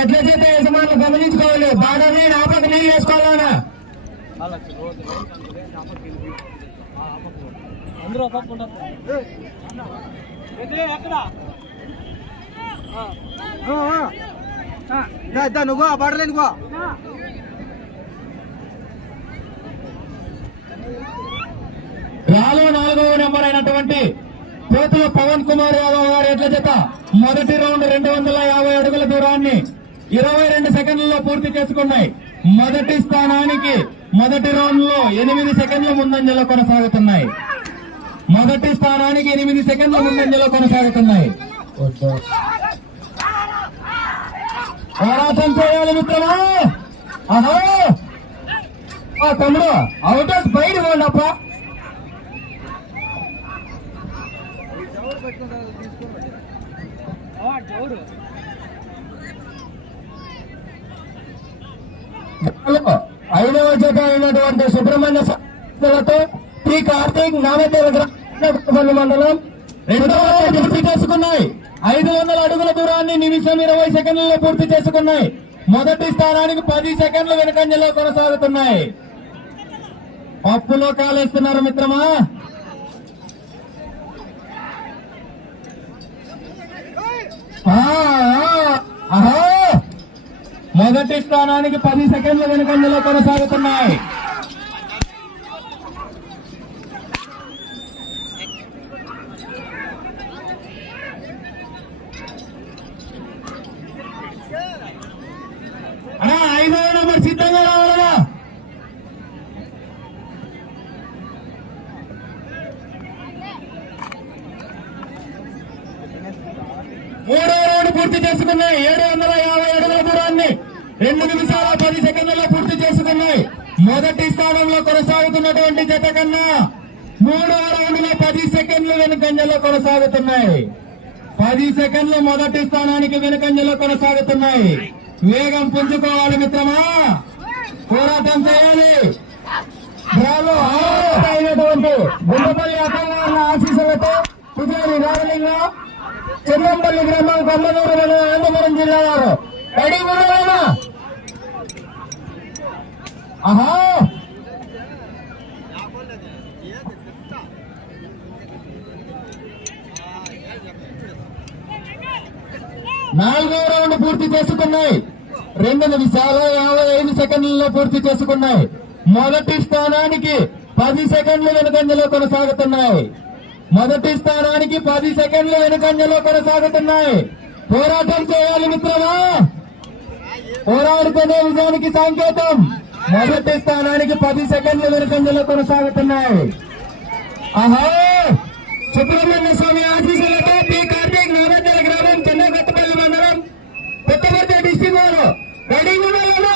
ఎట్ల చేత యజమానులు గమనించుకోవాలి? బాగా ఆపక నీళ్ళు వేసుకోవాలన్నా అందరూ ఎక్కడ నువ్వు పడలేని రాలో నాలుగవ నెంబర్ అయినటువంటి కోతుల పవన్ కుమార్ యాదవ్ గారు ఎట్ల చేత మొదటి రౌండ్ రెండు వందల యాభై దూరాన్ని ఇరవై రెండు సెకండ్లలో పూర్తి చేసుకున్నాయి. మొదటి స్థానానికి మొదటి రౌండ్లో ఎనిమిది సెకండ్ల ముందంజలో కొనసాగుతున్నాయి. మొదటి స్థానానికి ఎనిమిది సెకండ్ల ముందంజలో కొనసాగుతున్నాయి. పోరాటం చేయాలి మిత్రమా? అహో! ఆ తమ్ముడు అవుటర్స్ బయట పోండప్ప జోడు. ఐదవ జత అయినటువంటి సుబ్రహ్మణ్య సంస్థలతో శ్రీ కార్తీక్ నామదేవ మండలం రెండవ పూర్తి చేసుకున్నాయి. ఐదు వందల అడుగుల దూరాన్ని నిమిషం ఇరవై సెకండ్లలో పూర్తి చేసుకున్నాయి. మొదటి స్థానానికి పది సెకండ్ల వెనుకంజలో కొనసాగుతున్నాయి. పప్పులో కాలేస్తున్నారు మిత్రమా ఆ, ఆ, ఆహా మొదటి స్థానానికి పది సెకండ్ల వెనుకంజలో కొనసాగుతున్నాయి. ఐదో నెంబర్ సిద్ధంగా రావాలరా మూడో రౌండ్ పూర్తి చేసుకున్నాయి. ఏడు వందల యాభై అడుగుల దూరాన్ని. రెండు నిమిషాల పది సెకండ్లలో పూర్తి చేసుకున్నాయి. మొదటి స్థానంలో కొనసాగుతున్నటువంటి జత కన్నా మూడో రౌండ్లో పది సెకండ్లు వెనుకంజలో కొనసాగుతున్నాయి. పది సెకండ్లు మొదటి స్థానానికి వెనుకంజలో కొనసాగుతున్నాయి. వేగం పుంజుకోవాలి మిత్రమా? పోరాటం చేయాలి. అయినటువంటి గుండపల్లి అఖండ ఆశీస్సులతో పుజారి రాజలింగం చెన్నంపల్లి గ్రామం కొమ్మదూరు మండలం అనంతపురం జిల్లా వారు. రెడీ ఉన్నారా ఆహా నాలుగో రౌండ్ పూర్తి చేసుకున్నాయి. రెండు నిమిషాల యాభై ఐదు సెకండ్లలో పూర్తి చేసుకున్నాయి. మొదటి స్థానానికి పది సెకండ్లు వెనుకంజలో కొనసాగుతున్నాయి. మొదటి స్థానానికి పది సెకండ్లు వెనుకంజలో కొనసాగుతున్నాయి. పోరాటం చేయాలి మిత్రమా? పోరాడితేనే విజయానికి సంకేతం. మొదటి స్థానానికి పది సెకండ్లు వెనుకంజలో కొనసాగుతున్నాయి. ఆహా! సుబ్రహ్మణ్య స్వామి ఆశీస్సులతో పి కార్తీక్ నారాయణ గ్రామం చెన్నై కొత్తపల్లి మండలం కొత్తపల్లి డిస్టిక్ వారు రెడీ ఉండాలన్నా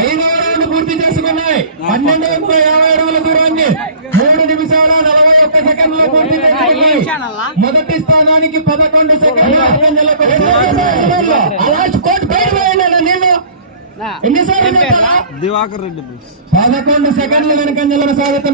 ఐదవ రౌండ్ పూర్తి చేసుకున్నాయి. పన్నెండు వందల యాభై అడుగుల దూరాన్ని మూడు నిమిషాల నలభై ఒక్క సెకండ్లో పూర్తి చేసుకున్నాయి. మొదటి స్థానానికి పదకొండు సెకండ్ల. నేను ఎన్నిసార్లు? దివాకర్ రెడ్డి పదకొండు సెకండ్ల వెనుకంజలో సాగుతున్న